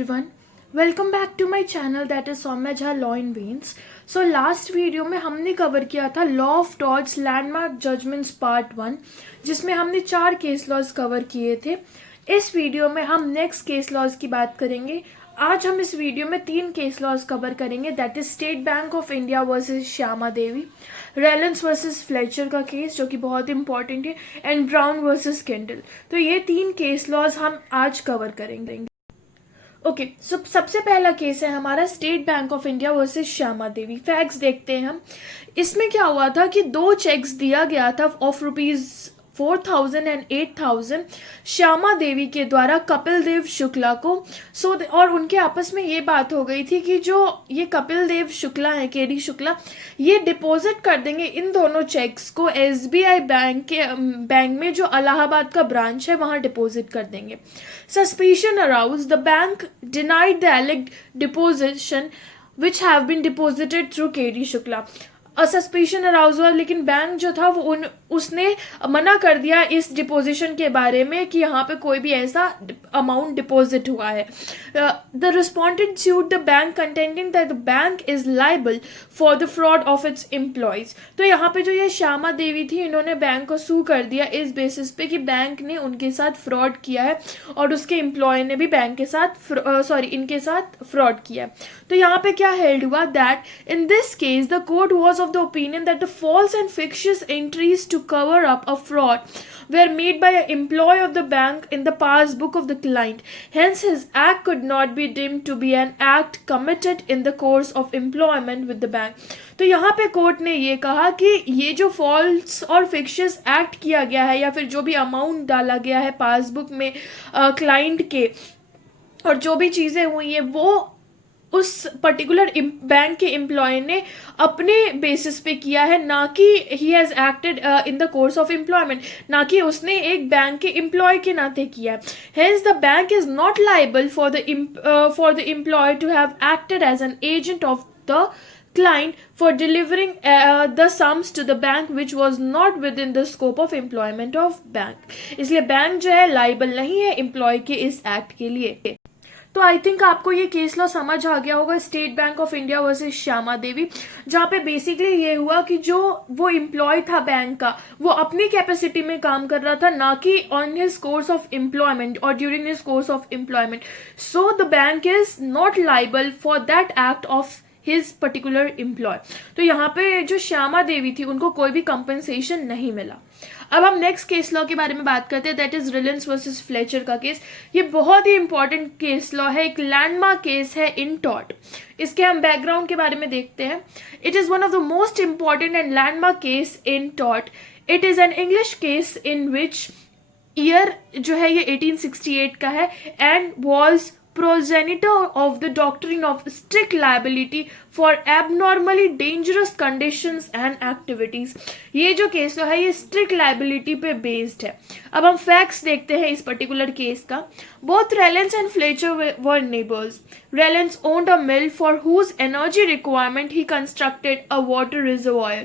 everyone, welcome back to my channel that is Saumya Jha law in veins. So last video में हमने cover किया था law of torts landmark judgments part 1, जिसमें हमने 4 case laws cover किए थे। इस वीडियो में हम नेक्स्ट केस लॉज की बात करेंगे। आज हम इस वीडियो में 3 केस लॉज कवर करेंगे, that is State Bank of India versus Shyama Devi, Rylands versus Fletcher का केस जो कि बहुत इंपॉर्टेंट है, एंड ब्राउन वर्सेस केंडल। तो ये 3 केस लॉज हम आज कवर करेंगे। ओके, सबसे पहला केस है हमारा state Bank of India versus Shyama Devi. Facts देखते हैं हम। इसमें क्या हुआ था कि 2 चेक्स दिया गया था ऑफ ₹4,000 एंड 8,000 श्यामा देवी के द्वारा कपिल देव शुक्ला को। और उनके आपस में ये बात हो गई थी कि जो ये कपिल देव शुक्ला है, केडी शुक्ला, ये डिपॉजिट कर देंगे इन दोनों चेक्स को एसबीआई बैंक में जो इलाहाबाद का ब्रांच है वहां डिपॉजिट कर देंगे। Suspicion arouse the bank denied the alleged deposition which have been deposited through KD Shukla. Suspicion arouse हुआ, लेकिन बैंक जो था वो उसने मना कर दिया इस डिपोजिशन के बारे में कि यहाँ पे कोई भी ऐसा अमाउंट डिपॉजिट हुआ है। The respondent sued the bank contending that the bank is liable for the fraud of its employees। तो यहाँ पे जो ये श्यामा देवी थी, इन्होंने बैंक को सू कर दिया इस बेसिस पे कि बैंक ने उनके साथ फ्रॉड किया है और उसके एम्प्लॉय ने भी बैंक के साथ इनके साथ फ्रॉड किया है। तो यहाँ पे क्या हेल्ड हुआ, that in this case the court was of the opinion that the false and fictitious entries to cover up a fraud were made by an employee of the bank in the passbook of the client. Hence, his act could not be deemed to be an act committed in the course of employment with the bank. तो यहाँ पे court ने ये कहा कि ये जो false और फिक्शियस एक्ट किया गया है या फिर जो भी अमाउंट डाला गया है पासबुक में क्लाइंट के और जो भी चीज़ें हुई है वो उस पर्टिकुलर बैंक के एम्प्लॉय ने अपने बेसिस पे किया है, ना कि he has acted in the course of employment, ना कि उसने एक बैंक के एम्प्लॉय के नाते किया है। Hence the bank is not liable for the employ to have acted as an agent of the client for delivering the sums to the bank which was not within the scope of employment of bank। इसलिए bank जो है liable नहीं है employ के इस act के लिए। तो आई थिंक आपको ये केस लॉ समझ आ गया होगा, State Bank of India versus Shyama Devi, जहाँ पे बेसिकली ये हुआ कि जो वो एम्प्लॉय था बैंक का वो अपनी कैपेसिटी में काम कर रहा था, ना कि on his course of employment और during his course of employment. So the bank is not liable for that act of his particular employ. तो यहाँ पे जो श्यामा देवी थी उनको कोई भी कंपनसेशन नहीं मिला। अब हम नेक्स्ट केस लॉ के बारे में बात करते हैं, that is Reliance versus Fletcher का केस। ये बहुत ही इंपॉर्टेंट केस लॉ है, एक लैंडमार्क केस है इन टॉर्ट। इसके हम बैकग्राउंड के बारे में देखते हैं। It is one of the most important and landmark case in tort. It is an English case in which year जो है ये 1868 का है and was progenitor of the doctrine of strict liability for abnormally dangerous conditions and activities। ये जो case है ये strict liability पे बेस्ड है। अब हम फैक्ट्स देखते हैं इस पर्टिकुलर केस का। Both Rylands and Fletcher were neighbours. Rylands owned a mill for whose energy requirement he constructed a water reservoir।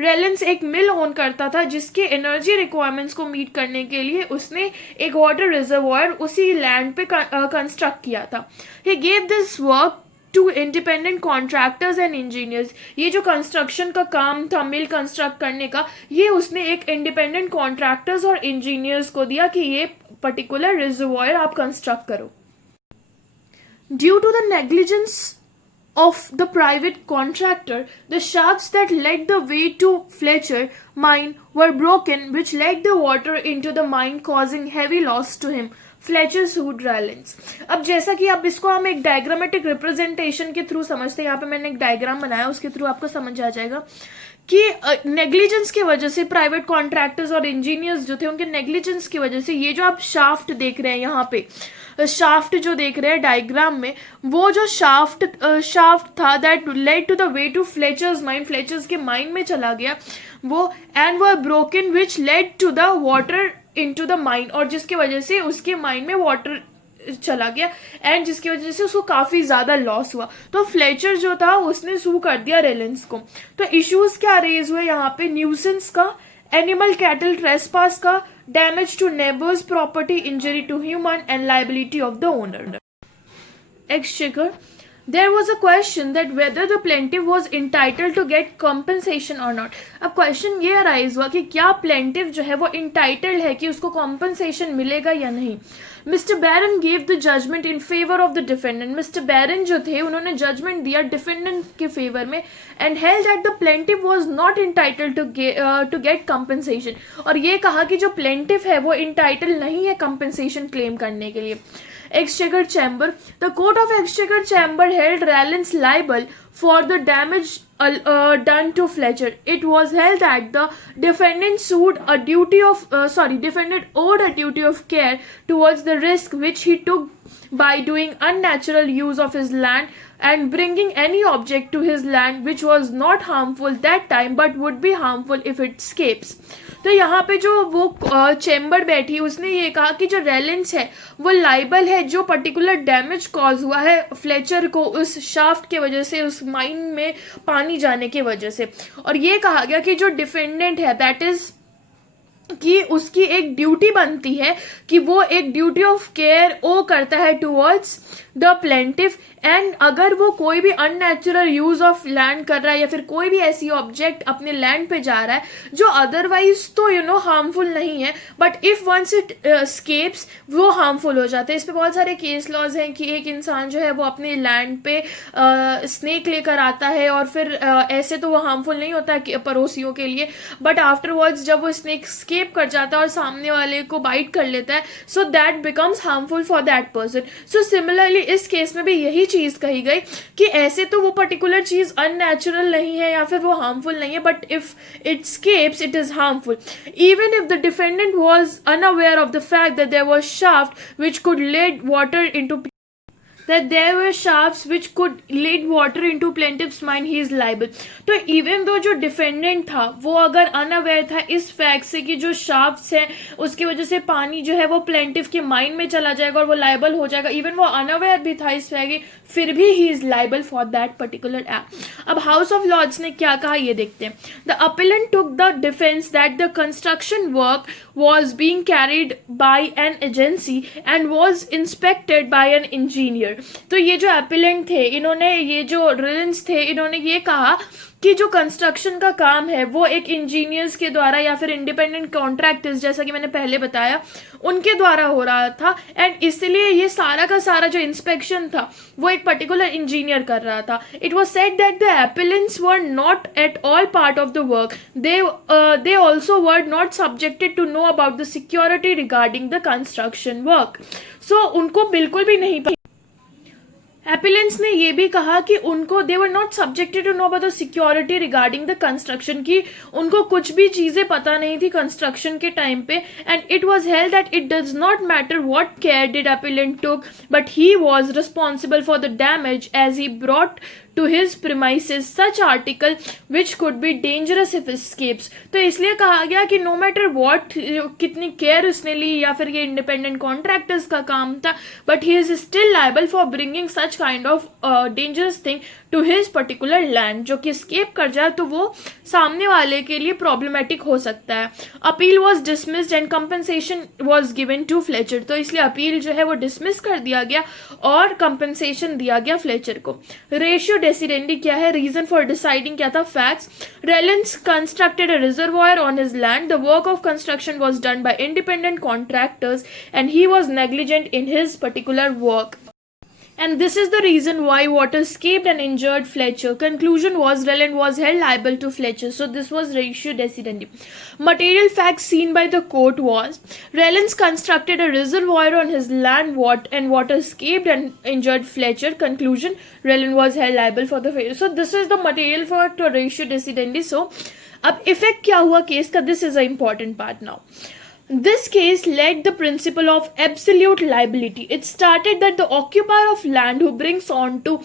रेलेंस एक मिल ओन करता था जिसके एनर्जी रिक्वायरमेंट्स को मीट करने के लिए उसने एक वाटर रिजर्वायर उसी लैंड पे कंस्ट्रक्ट किया था। He gave this work to independent contractors and engineers. ये जो कंस्ट्रक्शन का काम था मिल कंस्ट्रक्ट करने का, ये उसने एक इंडिपेंडेंट कॉन्ट्रैक्टर्स और इंजीनियर्स को दिया कि ये पर्टिकुलर रिजर्वायर आप कंस्ट्रक्ट करो। Due to the negligence of the private contractor, the shafts that led the way to Fletcher mine were broken, which led the water into the mine, causing heavy loss to him। Fletcher sued Rylands. अब जैसा कि अब इसको हम एक diagrammatic representation के through समझते हैं, यहाँ पे मैंने एक डायग्राम बनाया, उसके थ्रू आपको समझ आ जाएगा कि नेग्लिजेंस की वजह से प्राइवेट कॉन्ट्रैक्टर्स और इंजीनियर्स जो थे उनके नेग्लिजेंस की वजह से ये जो आप शाफ्ट देख रहे हैं यहाँ पे, शाफ्ट जो देख रहे हैं डायग्राम में, वो जो शाफ्ट था that led to the way to Fletcher's mine, Fletcher's के माइन में चला गया वो, and were broken which led to the water into the mine, और जिसकी वजह से उसके माइन में वाटर चला गया एंड जिसकी वजह से उसको काफी ज्यादा लॉस हुआ। तो फ्लेचर जो था उसने सू कर दिया रेलेंस को। तो इश्यूज क्या रेज हुए यहाँ पे, न्यूसेंस का, एनिमल कैटल ट्रेसपास का, damage to neighbours property, injury to human and liability of the owner. exchequer, there was a question that whether the plaintiff was entitled to get compensation or not. अब question ये arise हुआ कि क्या plaintiff जो है वो entitled है कि उसको कॉम्पनसेशन मिलेगा या नहीं. Mister Baron gave the judgement in favour of the defendant. Mister Baron जो थे उन्होंने जजमेंट दिया डिफेंडेंट के फेवर में and held that the plaintiff was not entitled to get compensation. और ये कहा कि जो प्लेंटिव है वो इंटाइटल नहीं है कंपनसेशन क्लेम करने के लिए. Exchequer Chamber. The Court of Exchequer Chamber held Rallens liable for the damage done to Fletcher. It was held that the defendant defendant owed a duty of care towards the risk which he took by doing unnatural use of his land and bringing any object to his land which was not harmful that time but would be harmful if it escapes. तो यहाँ पे जो वो chamber बैठी उसने ये कहा कि जो रेलेंस है वो लाइबल है जो पर्टिकुलर डैमेज कॉज हुआ है फ्लेचर को उस शाफ्ट के वजह से, उस माइन में पानी जाने की वजह से. और ये कहा गया कि जो डिफेंडेंट है दैट इज कि उसकी एक ड्यूटी बनती है कि वो एक ड्यूटी ऑफ केयर ओ करता है टूवर्ड्स द प्लेंटिफ. एंड अगर वो कोई भी अननेचुरल यूज ऑफ लैंड कर रहा है या फिर कोई भी ऐसी ऑब्जेक्ट अपने लैंड पे जा रहा है जो अदरवाइज तो हार्मफुल नहीं है but if once it escapes वो हार्मफुल हो जाते हैं. इस पे बहुत सारे केस लॉज हैं कि एक इंसान जो है वो अपने लैंड पे स्नेक लेकर आता है और फिर ऐसे तो वो हार्मफुल नहीं होता है पड़ोसियों के लिए बट आफ्टरवर्ड्स जब वो स्नेक स्केप कर जाता है और सामने वाले को बाइट कर लेता है so that becomes harmful for that person. So similarly इस केस में भी यही चीज कही गई कि ऐसे तो वो पर्टिकुलर चीज अननेचुरल नहीं है या फिर वो हार्मफुल नहीं है but if it escapes it is harmful. Even if the defendant was unaware of the fact that there was shaft which could lead water into that there were shafts which could lead water into plaintiff's mind, he is liable. तो even though जो defendant था वो अगर unaware था इस fact से कि जो शाफ्ट्स हैं उसकी वजह से पानी जो है वो प्लेंटिफ के माइंड में चला जाएगा और वो लाइबल हो जाएगा, इवन वो अनअवेयर भी था इस फैक्ट, फिर भी he is liable for that particular act. अब हाउस ऑफ लॉर्ड्स ने क्या कहा ये देखते हैं. The appellate took the defence that the construction work was being carried by an agency and was inspected by an engineer. तो ये जो अपीलेंट थे इन्होंने, ये जो रिलेंस थे, इन्होंने ये कहा कि जो कंस्ट्रक्शन का काम है वो एक इंजीनियर्स के द्वारा या फिर इंडिपेंडेंट कॉन्ट्रैक्टर्स जैसा कि मैंने पहले बताया उनके द्वारा हो रहा था एंड इसलिए ये सारा का सारा जो इंस्पेक्शन था वो एक पर्टिकुलर इंजीनियर कर रहा था. It was said that the appellants were not at all part of the work. They also were not subjected to know about the security regarding the construction work. So उनको बिल्कुल भी नहीं. एपिलेंट्स ने ये भी कहा कि उनको they were not subjected to know about the security regarding the construction, की उनको कुछ भी चीजें पता नहीं थी कंस्ट्रक्शन के टाइम पे. And it was held that it does not matter what care did appellant took but he was responsible for the damage as he brought to his premises such article which could be dangerous if escapes. तो इसलिए कहा गया कि no matter what कितनी care उसने ली या फिर ये इंडिपेंडेंट कॉन्ट्रैक्टर्स का काम था but he is still liable for bringing such kind of dangerous thing to his particular land. जो कि escape कर जाए तो वो सामने वाले के लिए प्रॉब्लमेटिक हो सकता है. Appeal was dismissed and compensation was given to Fletcher. तो इसलिए अपील जो है वो डिसमिस कर दिया गया और कंपनसेशन दिया गया फ्लेचर को. रेशियो डेसिडेंडी क्या है, रीजन फॉर डिसाइडिंग क्या था, facts. Rylands constructed a reservoir on his land. The work of construction was done by independent contractors and he was negligent in his particular work. And this is the reason why water escaped and injured Fletcher. Conclusion was Relland was held liable to Fletcher. So this was ratio decidendi. Material facts seen by the court was Relland constructed a reservoir on his land and water escaped and injured Fletcher. Conclusion, Relland was held liable for the failure. So this is the material for ratio decidendi. So अब effect क्या हुआ case का, this is the important part now. This case lacked the principle of absolute liability. It stated that the occupier of land who brings on to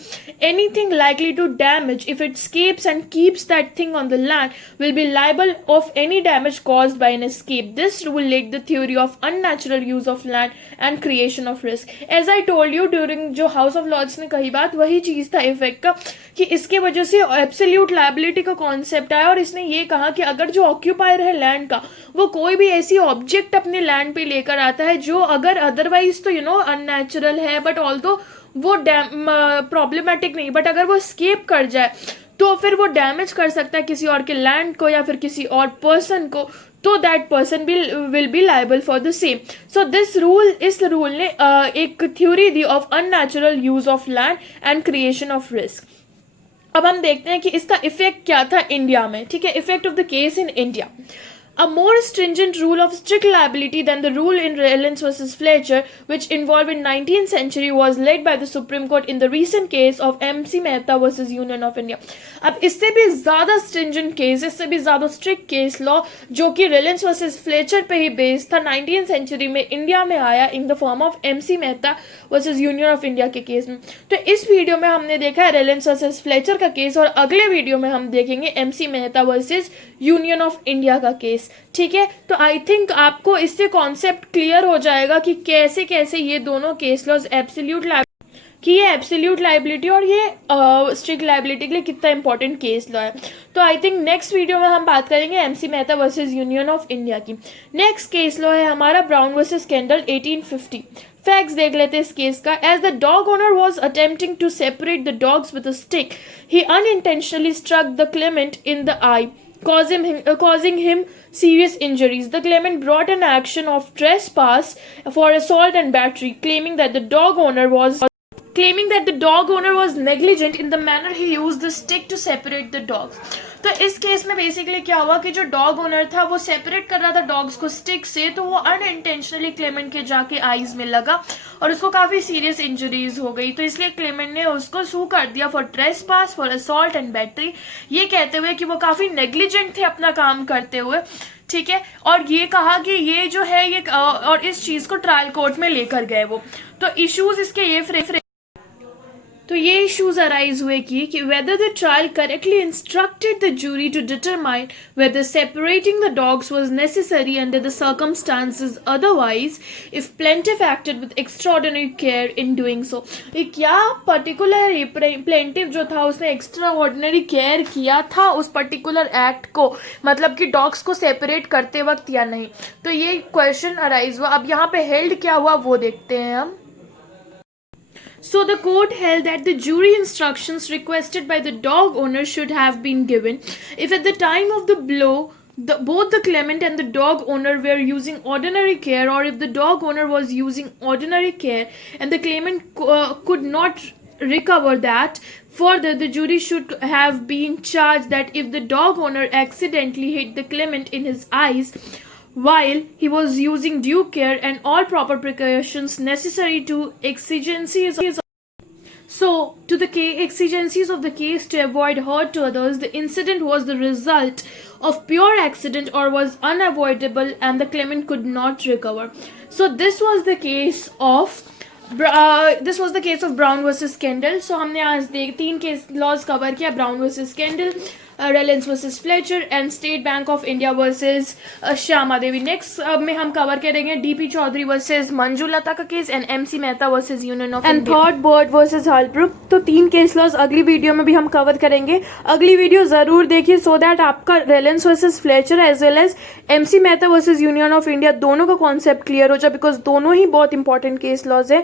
anything likely to damage if it escapes and keeps that thing on the land will be liable of any damage caused by an escape. This rule laid the theory of unnatural use of land and creation of risk. As I told you during जो House of Lords ने कही बात वही चीज था effect का कि इसके वजह से एब्सोल्यूट लायबिलिटी का कॉन्सेप्ट आया और इसने ये कहा कि अगर जो ऑक्यूपायर है लैंड का वो कोई भी ऐसी ऑब्जेक्ट अपने लैंड पे लेकर आता है जो अगर अदरवाइज तो अननेचुरल है बट ऑल्दो वो प्रॉब्लमेटिक नहीं, बट अगर वो स्केप कर जाए तो फिर वो डैमेज कर सकता है किसी और के लैंड को या फिर किसी और पर्सन को, तो that person will be liable for the same. So इस रूल ने एक थ्योरी दी of unnatural use of land and creation of risk. अब हम देखते हैं कि इसका इफेक्ट क्या था इंडिया में. ठीक है, effect of the case in India. A more stringent rule of strict liability than the rule in Raylands versus Fletcher, which involved in 19th century, was led by the Supreme Court in the recent case of MC Mehta versus Union of India. अब इससे भी ज़्यादा stringent case, इससे भी ज़्यादा strict case law जो कि Raylands versus Fletcher पे ही बेस्ड था, 19th century में इंडिया में आया in the form of MC Mehta versus Union of India के केस में. तो इस वीडियो में हमने देखा है Raylands versus Fletcher का केस, और अगले वीडियो में हम देखेंगे MC Mehta versus Union of India का केस. ठीक है, तो आई थिंक आपको इससे कॉन्सेप्ट क्लियर हो जाएगा कि कैसे कैसे ये दोनों केस लॉज एब्सोल्यूट लाइबिलिटी और ये स्ट्रिक्ट लाइबिलिटी के लिए कितना इंपॉर्टेंट केस लॉ है. तो आई थिंक नेक्स्ट वीडियो में हम बात करेंगे MC Mehta versus union of India की. नेक्स्ट केस लॉ है हमारा ब्राउन वर्सेस कैंडल 1850. फैक्ट्स देख लेते हैं इस केस का. As the dog owner was attempting to separate the dogs with a stick, he unintentionally struck the claimant in the eye, causing him serious injuries. The claimant brought an action of trespass for assault and battery, claiming that the dog owner was negligent in the manner he used the stick to separate the dogs. तो इस case में basically क्या हुआ कि जो dog owner था वो separate कर रहा था डॉग्स को स्टिक से, तो वो अनइंटेंशनली क्लेमेंट के जाके आईज में लगा और उसको काफी सीरियस इंजरीज हो गई. तो इसलिए क्लेमेंट ने उसको सू कर दिया for trespass, for assault and battery, ये कहते हुए कि वो काफी नेग्लिजेंट थे अपना काम करते हुए. ठीक है, और ये कहा कि ये जो है ये और इस चीज को ट्रायल कोर्ट में लेकर गए वो. तो इश्यूज इसके ये इश्यूज अराइज हुए कि whether the trial correctly instructed the jury to determine whether separating the dogs was necessary under the circumstances, otherwise if plaintiff acted with extraordinary care in doing so. क्या particular plaintiff जो था उसने extraordinary care किया था उस particular act को, मतलब कि डॉग्स को सेपरेट करते वक्त या नहीं. तो ये क्वेश्चन अराइज हुआ. अब यहाँ पे हेल्ड क्या हुआ वो देखते हैं हम. So the court held that the jury instructions requested by the dog owner should have been given if at the time of the blow both the claimant and the dog owner were using ordinary care, or if the dog owner was using ordinary care and the claimant could not recover that. Further, the jury should have been charged that if the dog owner accidentally hit the claimant in his eyes while he was using due care and all proper precautions necessary to exigencies of the case to avoid hurt to others, the incident was the result of pure accident or was unavoidable and the claimant could not recover. So this was the case of Brown versus Kendall. So हमने आज 3 case laws cover किया. Brown versus candle, Raylands versus Fletcher and state Bank of India versus Shyama Devi. Next में हम cover करेंगे DP Chaudhary versus Manjulata का case and MC Mehta versus union of and thought bird versus Holbrooke. तो 3 case laws अगली video में भी हम cover करेंगे. अगली वीडियो जरूर देखिए सो दैट आपका Raylands versus Fletcher as well as MC Mehta versus union of India दोनों का कॉन्सेप्ट क्लियर हो जाए, बिकॉज दोनों ही बहुत इंपॉर्टेंट केस लॉज है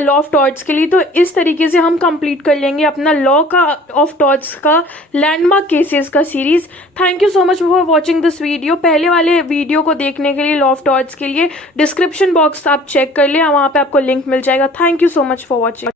लॉ ऑफ टॉर्ट्स के लिए. तो इस तरीके से हम कंप्लीट कर लेंगे अपना लॉ का ऑफ टॉर्ट्स का लैंडमार्क केसेस का series. Thank you so much for watching this video. पहले वाले वीडियो को देखने के लिए लॉ ऑफ टॉर्ट्स के लिए डिस्क्रिप्शन बॉक्स आप चेक कर ले, वहाँ पे आपको लिंक मिल जाएगा. Thank you so much for watching.